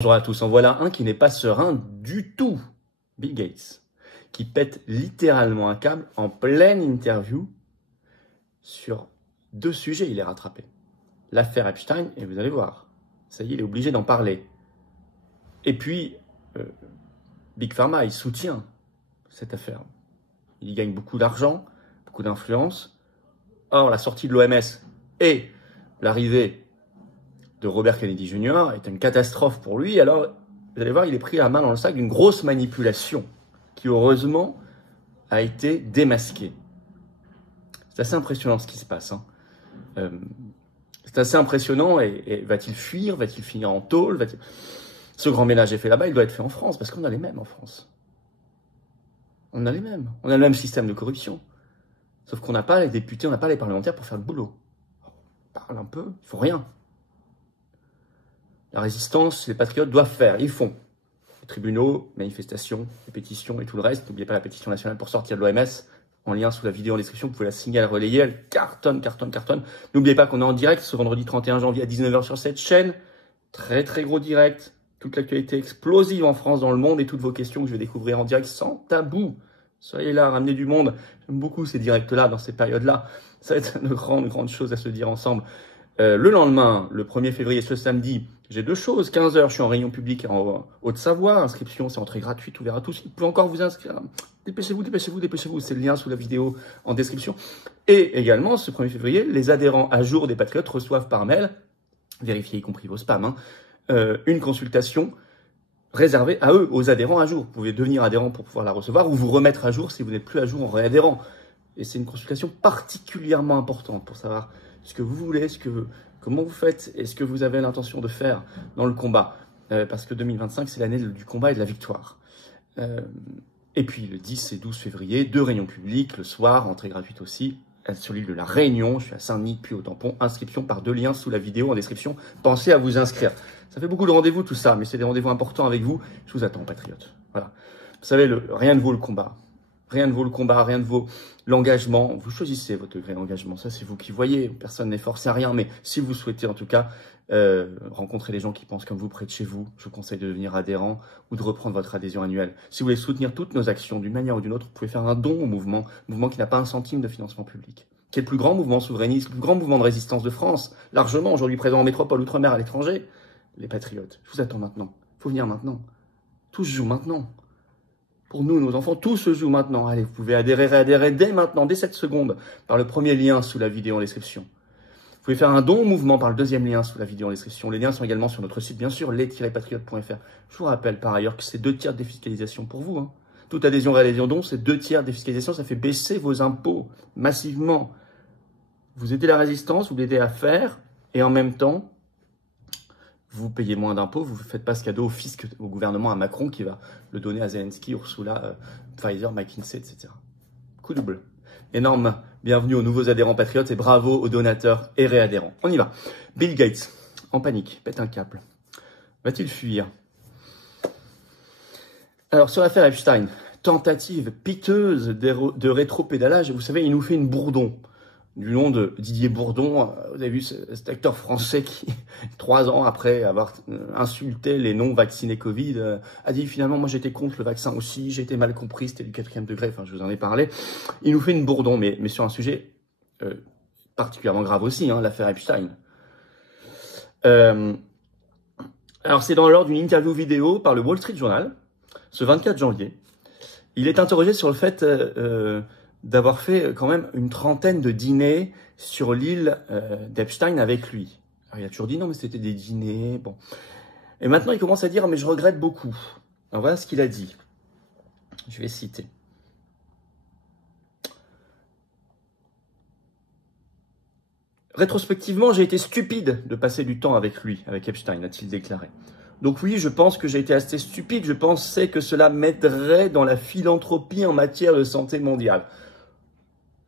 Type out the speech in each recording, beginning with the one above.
Bonjour à tous, en voilà un qui n'est pas serein du tout. Bill Gates, qui pète littéralement un câble en pleine interview sur deux sujets, il est rattrapé. L'affaire Epstein, et vous allez voir, ça y est, il est obligé d'en parler. Et puis, Big Pharma, il soutient cette affaire. Il y gagne beaucoup d'argent, beaucoup d'influence. Or, la sortie de l'OMS et l'arrivée de Robert Kennedy Jr. est une catastrophe pour lui. Alors, vous allez voir, il est pris la main dans le sac d'une grosse manipulation qui, heureusement, a été démasquée. C'est assez impressionnant ce qui se passe. C'est assez impressionnant. Et va-t-il fuir? Va-t-il finir en tôle? Ce grand ménage est fait là-bas, il doit être fait en France, parce qu'on a les mêmes en France. On a les mêmes. On a le même système de corruption. Sauf qu'on n'a pas les députés, on n'a pas les parlementaires pour faire le boulot. On parle un peu, il faut rien. La résistance, les patriotes doivent faire, ils font. Les tribunaux, manifestations, les pétitions et tout le reste. N'oubliez pas la pétition nationale pour sortir de l'OMS, en lien sous la vidéo en description, vous pouvez la signer, la relayer, elle cartonne. N'oubliez pas qu'on est en direct ce vendredi 31 janvier à 19h sur cette chaîne. Très gros direct, toute l'actualité explosive en France, dans le monde et toutes vos questions que je vais découvrir en direct sans tabou. Soyez là, ramenez du monde. J'aime beaucoup ces directs-là, dans ces périodes-là. Ça va être une grande chose à se dire ensemble. Le lendemain, le 1er février, ce samedi, j'ai deux choses. 15h, je suis en réunion publique en Haute-Savoie. Inscription, c'est entrée gratuite, ouvert à tous. Vous pouvez encore vous inscrire. Dépêchez-vous. C'est le lien sous la vidéo en description. Et également, ce 1er février, les adhérents à jour des Patriotes reçoivent par mail, vérifiez y compris vos spams, une consultation réservée à eux, aux adhérents à jour. Vous pouvez devenir adhérent pour pouvoir la recevoir ou vous remettre à jour si vous n'êtes plus à jour en réadhérent. Et c'est une consultation particulièrement importante pour savoir ce que vous voulez, comment vous faites et ce que vous avez l'intention de faire dans le combat. Parce que 2025, c'est l'année du combat et de la victoire. Et puis le 10 et 12 février, deux réunions publiques, le soir, entrée gratuite aussi, sur l'île de la Réunion. Je suis à Saint-Denis, puis au Tampon. Inscription par deux liens sous la vidéo en description. Pensez à vous inscrire. Ça fait beaucoup de rendez-vous tout ça, mais c'est des rendez-vous importants avec vous. Je vous attends, patriotes. Voilà. Vous savez, rien ne vaut le combat. Rien ne vaut le combat, rien ne vaut l'engagement. Vous choisissez votre degré d'engagement. Ça, c'est vous qui voyez. Personne n'est forcé à rien. Mais si vous souhaitez, en tout cas, rencontrer des gens qui pensent comme vous près de chez vous, je vous conseille de devenir adhérent ou de reprendre votre adhésion annuelle. Si vous voulez soutenir toutes nos actions d'une manière ou d'une autre, vous pouvez faire un don au mouvement qui n'a pas un centime de financement public, qui est le plus grand mouvement souverainiste, le plus grand mouvement de résistance de France, largement aujourd'hui présent en métropole, outre-mer, à l'étranger. Les patriotes, je vous attends maintenant. Il faut venir maintenant. Tout se joue maintenant. Pour nous, nos enfants, tout se joue maintenant. Allez, vous pouvez réadhérer dès maintenant, dès cette seconde, par le premier lien sous la vidéo en description. Vous pouvez faire un don au mouvement par le deuxième lien sous la vidéo en description. Les liens sont également sur notre site, bien sûr, les-patriotes.fr. Je vous rappelle par ailleurs que c'est 2 tiers de défiscalisation pour vous. Hein. Toute adhésion, réadhésion, don, c'est 2 tiers de défiscalisation. Ça fait baisser vos impôts massivement. Vous aidez la résistance, vous l'aidez à faire, et en même temps, vous payez moins d'impôts, vous ne faites pas ce cadeau au fisc, au gouvernement, à Macron, qui va le donner à Zelensky, Ursula, Pfizer, McKinsey, etc. Coup double. Énorme. Bienvenue aux nouveaux adhérents patriotes et bravo aux donateurs et réadhérents. On y va. Bill Gates, en panique, pète un câble. Va-t-il fuir? Alors, sur l'affaire Epstein, tentative piteuse de rétropédalage. Vous savez, il nous fait une bourdon. Du nom de Didier Bourdon, vous avez vu cet acteur français qui, 3 ans après avoir insulté les non-vaccinés Covid, a dit finalement, moi j'étais contre le vaccin aussi, j'ai été mal compris, c'était du 4e degré, enfin je vous en ai parlé. Il nous fait une bourdon, mais sur un sujet particulièrement grave aussi, hein, l'affaire Epstein. Alors c'est lors d'une interview vidéo par le Wall Street Journal, ce 24 janvier. Il est interrogé sur le fait d'avoir fait quand même une 30aine de dîners sur l'île d'Epstein avec lui. Alors, il a toujours dit non, mais c'était des dîners, bon. Et maintenant, il commence à dire, mais je regrette beaucoup. Alors, voilà ce qu'il a dit. Je vais citer. Rétrospectivement, j'ai été stupide de passer du temps avec lui, avec Epstein, a-t-il déclaré. Donc oui, je pense que j'ai été assez stupide. Je pensais que cela m'aiderait dans la philanthropie en matière de santé mondiale.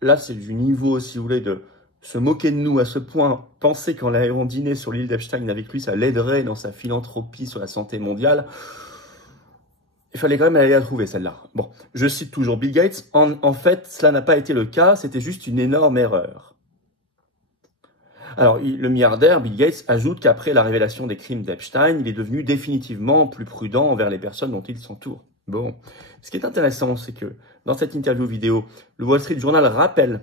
Là, c'est du niveau, si vous voulez, de se moquer de nous à ce point. Penser qu'en allant dîner sur l'île d'Epstein avec lui, ça l'aiderait dans sa philanthropie sur la santé mondiale. Il fallait quand même aller la trouver, celle-là. Bon, je cite toujours Bill Gates. En fait, cela n'a pas été le cas. C'était juste une énorme erreur. Alors, le milliardaire Bill Gates ajoute qu'après la révélation des crimes d'Epstein, il est devenu définitivement plus prudent envers les personnes dont il s'entoure. Bon, ce qui est intéressant, c'est que dans cette interview vidéo, le Wall Street Journal rappelle,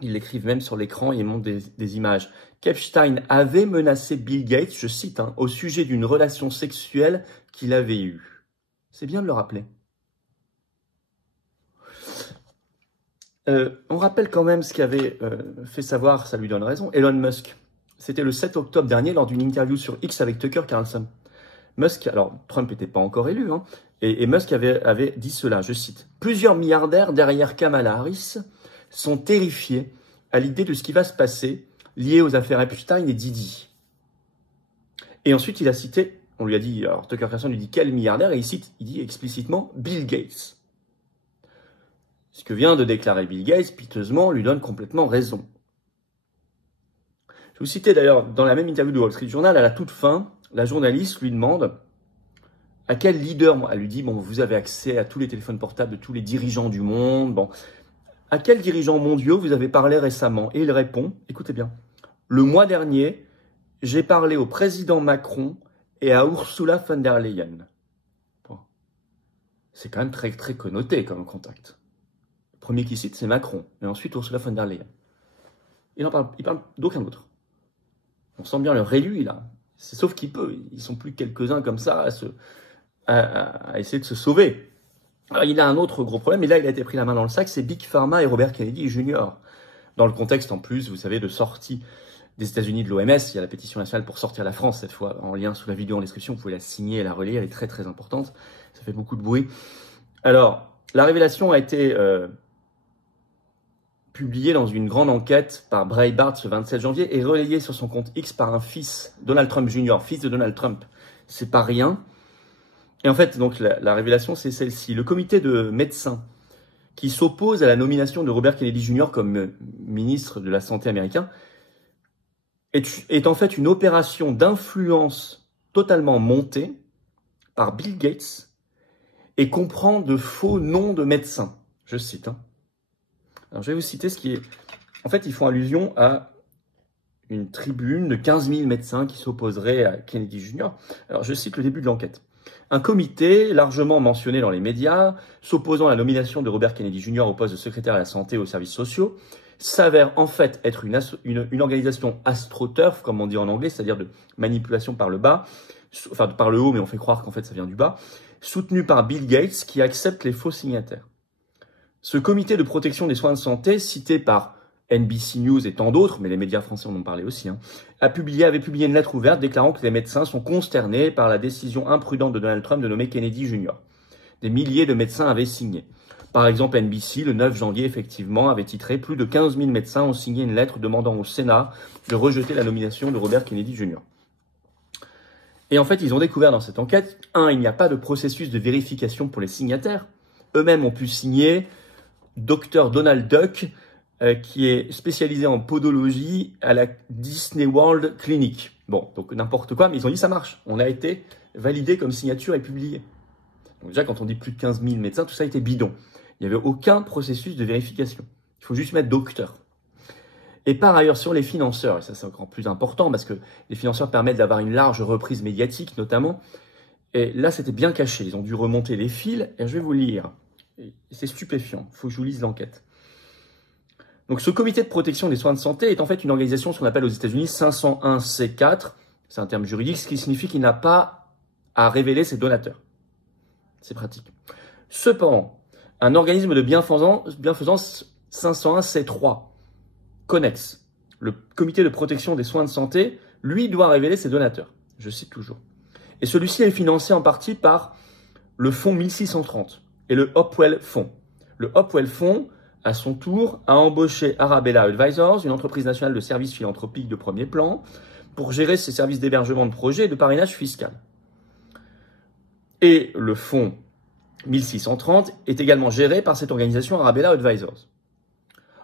ils l'écrivent même sur l'écran et ils montrent des images, qu'Epstein avait menacé Bill Gates, je cite, au sujet d'une relation sexuelle qu'il avait eue. C'est bien de le rappeler. On rappelle quand même ce qu'avait fait savoir, ça lui donne raison, Elon Musk. C'était le 7 octobre dernier lors d'une interview sur X avec Tucker Carlson. Musk, alors Trump n'était pas encore élu, et Musk avait dit cela, je cite, « Plusieurs milliardaires derrière Kamala Harris sont terrifiés à l'idée de ce qui va se passer lié aux affaires Epstein et Didi. » Et ensuite, il a cité, on lui a dit, alors Tucker Carlson lui dit quel milliardaire, et il dit explicitement Bill Gates. Ce que vient de déclarer Bill Gates, piteusement, lui donne complètement raison. Je vous citais d'ailleurs, dans la même interview de Wall Street Journal, à la toute fin, la journaliste lui demande à quel leader, elle lui dit, bon, vous avez accès à tous les téléphones portables de tous les dirigeants du monde, bon, à quels dirigeants mondiaux vous avez parlé récemment? Et il répond, écoutez bien, le mois dernier, j'ai parlé au président Macron et à Ursula von der Leyen. Bon. C'est quand même très, très connoté comme contact. Le premier qui cite, c'est Macron, et ensuite Ursula von der Leyen. Il parle d'aucun autre. On sent bien le réduit, là. C'est sauf qu'il peut. Ils sont plus quelques-uns comme ça à essayer de se sauver. Alors, il a un autre gros problème, et là, il a été pris la main dans le sac, c'est Big Pharma et Robert Kennedy Jr. Dans le contexte, en plus, vous savez, de sortie des États-Unis de l'OMS, il y a la pétition nationale pour sortir la France, cette fois, en lien sous la vidéo en description, vous pouvez la signer et la relayer, elle est très très importante, ça fait beaucoup de bruit. Alors, la révélation a été publiée dans une grande enquête par Breitbart ce 27 janvier et relayée sur son compte X par un fils, Donald Trump Jr., fils de Donald Trump. C'est pas rien. Et en fait, donc, la révélation, c'est celle-ci. Le comité de médecins qui s'oppose à la nomination de Robert Kennedy Jr. comme ministre de la Santé américain est en fait une opération d'influence totalement montée par Bill Gates et comprend de faux noms de médecins. Je cite. Alors, je vais vous citer ce qui est... En fait, ils font allusion à une tribune de 15 000 médecins qui s'opposeraient à Kennedy Jr. Alors, je cite le début de l'enquête. Un comité, largement mentionné dans les médias, s'opposant à la nomination de Robert Kennedy Jr. au poste de secrétaire à la santé et aux services sociaux, s'avère en fait être une organisation astroturf, comme on dit en anglais, c'est-à-dire de manipulation par le bas, enfin par le haut, mais on fait croire qu'en fait ça vient du bas, soutenue par Bill Gates qui accepte les faux signataires. Ce comité de protection des soins de santé, cité par NBC News et tant d'autres, mais les médias français en ont parlé aussi, avait publié une lettre ouverte déclarant que les médecins sont consternés par la décision imprudente de Donald Trump de nommer Kennedy Jr. Des milliers de médecins avaient signé. Par exemple, NBC, le 9 janvier, effectivement, avait titré « Plus de 15 000 médecins ont signé une lettre demandant au Sénat de rejeter la nomination de Robert Kennedy Jr. » Et en fait, ils ont découvert dans cette enquête, il n'y a pas de processus de vérification pour les signataires. Eux-mêmes ont pu signer Dr Donald Duck, qui est spécialisé en podologie à la Disney World Clinic. Bon, donc n'importe quoi, mais ils ont dit ça marche. On a été validé comme signature et publié. Donc déjà, quand on dit plus de 15 000 médecins, tout ça a été bidon. Il n'y avait aucun processus de vérification. Il faut juste mettre docteur. Et par ailleurs, sur les financeurs, et ça c'est encore plus important parce que les financeurs permettent d'avoir une large reprise médiatique notamment, et là c'était bien caché. Ils ont dû remonter les fils, et je vais vous lire. C'est stupéfiant, il faut que je vous lise l'enquête. Donc ce comité de protection des soins de santé est en fait une organisation, ce qu'on appelle aux États-Unis 501c4, c'est un terme juridique, ce qui signifie qu'il n'a pas à révéler ses donateurs. C'est pratique. Cependant, un organisme de bienfaisance 501c3, connexe, le comité de protection des soins de santé, lui doit révéler ses donateurs. Je cite toujours. Et celui-ci est financé en partie par le fonds 1630 et le Hopewell Fonds. Le Hopewell Fonds, à son tour, a embauché Arabella Advisors, une entreprise nationale de services philanthropiques de premier plan, pour gérer ses services d'hébergement de projet et de parrainage fiscal. Et le fonds 1630 est également géré par cette organisation Arabella Advisors.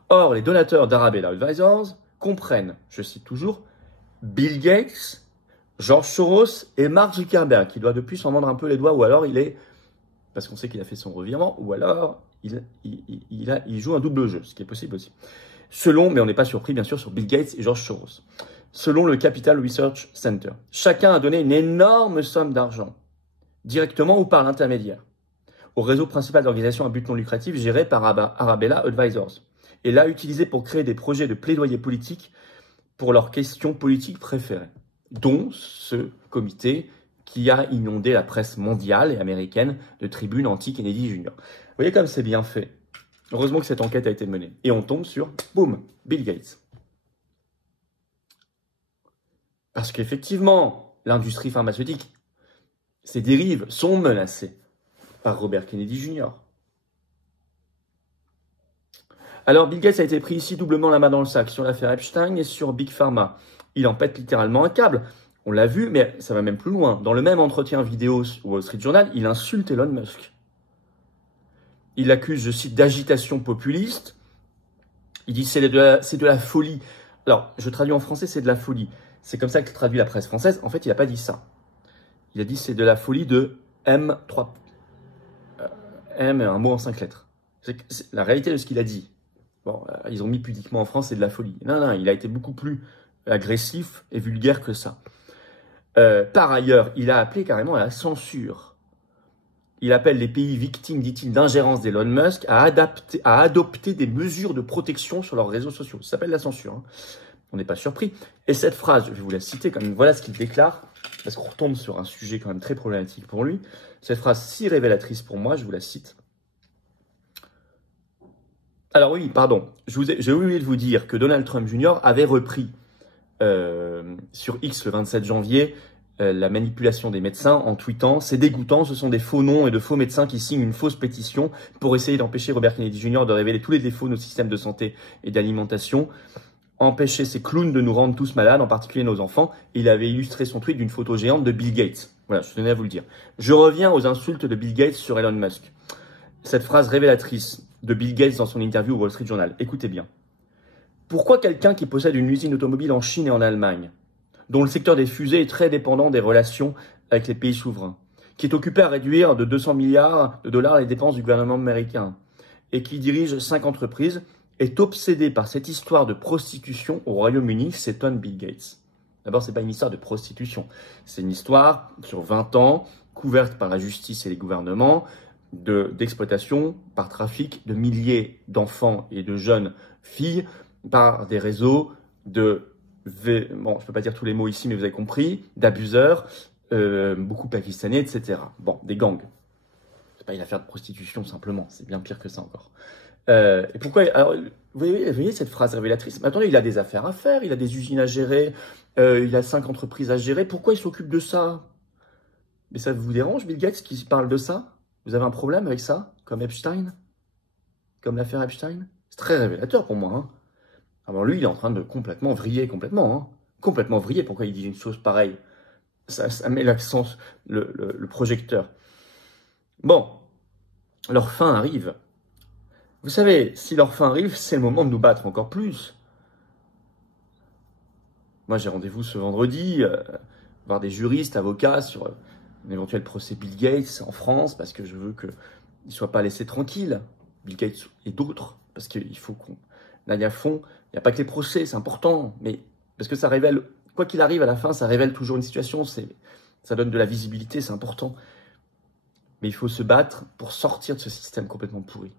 Or, les donateurs d'Arabella Advisors comprennent, je cite toujours, Bill Gates, George Soros et Mark Zuckerberg, qui doit depuis s'en mordre un peu les doigts, ou alors il est, parce qu'on sait qu'il a fait son revirement, ou alors il joue un double jeu, ce qui est possible aussi. Selon, mais on n'est pas surpris bien sûr, sur Bill Gates et George Soros. Selon le Capital Research Center, chacun a donné une énorme somme d'argent, directement ou par l'intermédiaire, au réseau principal d'organisations à but non lucratif géré par Arabella Advisors, et l'a utilisé pour créer des projets de plaidoyer politique pour leurs questions politiques préférées, dont ce comité qui a inondé la presse mondiale et américaine de tribunes anti-Kennedy Jr. Vous voyez comme c'est bien fait. Heureusement que cette enquête a été menée. Et on tombe sur, boum, Bill Gates. Parce qu'effectivement, l'industrie pharmaceutique, ses dérives sont menacées par Robert Kennedy Jr. Alors, Bill Gates a été pris ici doublement la main dans le sac sur l'affaire Epstein et sur Big Pharma. Il en pète littéralement un câble. On l'a vu, mais ça va même plus loin. Dans le même entretien vidéo au Wall Street Journal, il insulte Elon Musk. Il l'accuse, je cite, d'agitation populiste. Il dit c'est de la folie. Alors, je traduis en français, c'est de la folie. C'est comme ça que traduit la presse française. En fait, il n'a pas dit ça. Il a dit c'est de la folie de M3. M, un mot en 5 lettres. C'est la réalité de ce qu'il a dit. Bon, ils ont mis pudiquement en France, c'est de la folie. Non, il a été beaucoup plus agressif et vulgaire que ça. Par ailleurs, il a appelé carrément à la censure. Il appelle les pays victimes, dit-il, d'ingérence d'Elon Musk à adopter des mesures de protection sur leurs réseaux sociaux. Ça s'appelle la censure. Hein. On n'est pas surpris. Et cette phrase, je vais vous la citer quand même. Voilà ce qu'il déclare, parce qu'on retombe sur un sujet quand même très problématique pour lui. Cette phrase si révélatrice pour moi, je vous la cite. Alors oui, pardon, j'ai oublié de vous dire que Donald Trump Jr. avait repris sur X le 27 janvier la manipulation des médecins en tweetant « C'est dégoûtant, ce sont des faux noms et de faux médecins qui signent une fausse pétition pour essayer d'empêcher Robert Kennedy Jr. de révéler tous les défauts de nos systèmes de santé et d'alimentation, empêcher ces clowns de nous rendre tous malades, en particulier nos enfants. » Et il avait illustré son tweet d'une photo géante de Bill Gates. Voilà, je tenais à vous le dire. Je reviens aux insultes de Bill Gates sur Elon Musk. Cette phrase révélatrice de Bill Gates dans son interview au Wall Street Journal. Écoutez bien. Pourquoi quelqu'un qui possède une usine automobile en Chine et en Allemagne, dont le secteur des fusées est très dépendant des relations avec les pays souverains, qui est occupé à réduire de 200 milliards de dollars les dépenses du gouvernement américain, et qui dirige 5 entreprises, est obsédé par cette histoire de prostitution au Royaume-Uni, s'étonne Bill Gates. D'abord, c'est pas une histoire de prostitution. C'est une histoire sur 20 ans, couverte par la justice et les gouvernements, d'exploitation par trafic de milliers d'enfants et de jeunes filles par des réseaux bon, je peux pas dire tous les mots ici, mais vous avez compris, d'abuseurs, beaucoup pakistanais, etc. Bon, des gangs. C'est pas une affaire de prostitution simplement, c'est bien pire que ça encore. Et pourquoi alors, vous voyez cette phrase révélatrice. Mais attendez, il a des affaires à faire, il a des usines à gérer, il a 5 entreprises à gérer. Pourquoi il s'occupe de ça? Mais ça vous dérange, Bill Gates, qui parle de ça? Vous avez un problème avec ça? Comme Epstein? Comme l'affaire Epstein? C'est très révélateur pour moi. Hein. Alors lui, il est en train de complètement vriller, complètement. Hein. Complètement vriller. Pourquoi il dit une chose pareille? Ça met l'accent, le projecteur. Bon, leur fin arrive. Vous savez, si leur fin arrive, c'est le moment de nous battre encore plus. Moi, j'ai rendez-vous ce vendredi, voir des juristes, avocats sur un éventuel procès Bill Gates en France, parce que je veux qu'il ne soit pas laissé tranquille, Bill Gates et d'autres, parce qu'il faut qu'on aille à fond. Il n'y a pas que les procès, c'est important, mais parce que ça révèle, quoi qu'il arrive à la fin, ça révèle toujours une situation, ça donne de la visibilité, c'est important. Mais il faut se battre pour sortir de ce système complètement pourri.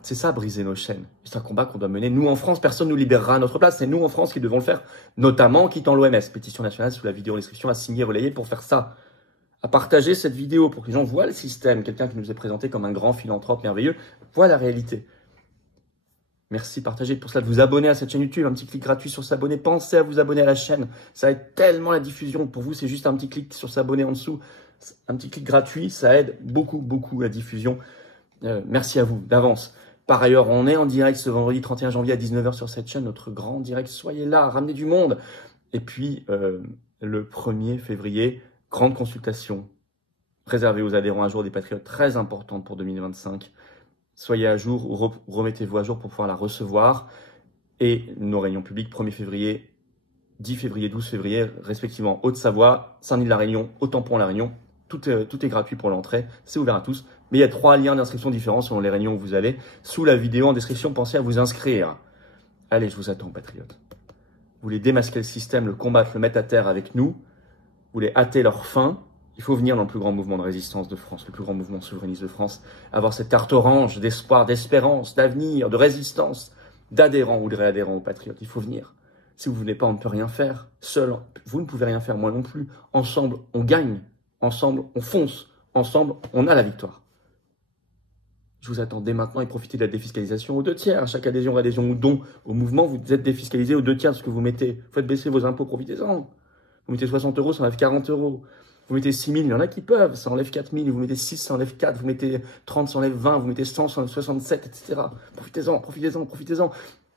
C'est ça, briser nos chaînes. C'est un combat qu'on doit mener. Nous, en France, personne ne nous libérera à notre place. C'est nous, en France, qui devons le faire, notamment en quittant l'OMS. Pétition nationale sous la vidéo en description à signer, relayer pour faire ça. À partager cette vidéo pour que les gens voient le système. Quelqu'un qui nous est présenté comme un grand philanthrope merveilleux voit la réalité. Merci, partagez. Pour cela, de vous abonner à cette chaîne YouTube. Un petit clic gratuit sur s'abonner. Pensez à vous abonner à la chaîne. Ça aide tellement la diffusion. Pour vous, c'est juste un petit clic sur s'abonner en dessous. Un petit clic gratuit, ça aide beaucoup, beaucoup la diffusion. Merci à vous d'avance. Par ailleurs, on est en direct ce vendredi 31 janvier à 19 h sur cette chaîne, notre grand direct. Soyez là, ramenez du monde. Et puis, le 1er février, grande consultation réservée aux adhérents à jour des Patriotes, très importante pour 2025. Soyez à jour ou remettez-vous à jour pour pouvoir la recevoir. Et nos réunions publiques 1er février, 10 février, 12 février, respectivement Haute-Savoie, Saint-Denis-de-la-Réunion, au Tampon-La Réunion. Tout est gratuit pour l'entrée, c'est ouvert à tous. Mais il y a 3 liens d'inscription différents selon les réunions où vous allez. Sous la vidéo en description, pensez à vous inscrire. Allez, je vous attends, patriotes. Vous voulez démasquer le système, le combattre, le mettre à terre avec nous. Vous voulez hâter leur fin. Il faut venir dans le plus grand mouvement de résistance de France, le plus grand mouvement souverainiste de France, avoir cette carte orange d'espoir, d'espérance, d'avenir, de résistance, d'adhérents ou de réadhérents aux patriotes. Il faut venir. Si vous ne venez pas, on ne peut rien faire. Seul, vous ne pouvez rien faire, moi non plus. Ensemble, on gagne. Ensemble, on fonce. Ensemble, on a la victoire. Je vous attends dès maintenant et profitez de la défiscalisation aux 2/3. Chaque adhésion ou don au mouvement, vous êtes défiscalisé aux 2/3 de ce que vous mettez. Vous faites baisser vos impôts, profitez-en. Vous mettez 60 €, ça enlève 40 €. Vous mettez 6 000, il y en a qui peuvent, ça enlève 4 000. Vous mettez 6, ça enlève 4. Vous mettez 30, ça enlève 20. Vous mettez 100, ça enlève 67, etc. Profitez-en, profitez-en, profitez-en.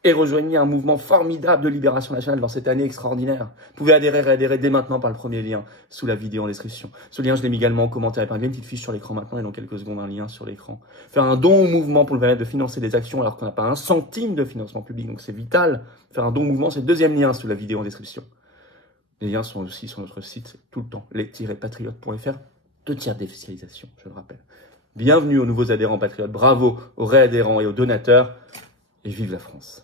Et rejoignez un mouvement formidable de libération nationale dans cette année extraordinaire. Vous pouvez adhérer dès maintenant par le premier lien sous la vidéo en description. Ce lien, je l'ai mis également en commentaire épinglé, une petite fiche sur l'écran maintenant et dans quelques secondes, un lien sur l'écran. Faire un don au mouvement pour le permettre de financer des actions alors qu'on n'a pas un centime de financement public, donc c'est vital. Faire un don au mouvement, c'est le deuxième lien sous la vidéo en description. Les liens sont aussi sur notre site tout le temps, les-patriotes.fr, 2/3 défiscalisation, je le rappelle. Bienvenue aux nouveaux adhérents patriotes, bravo aux réadhérents et aux donateurs, et vive la France.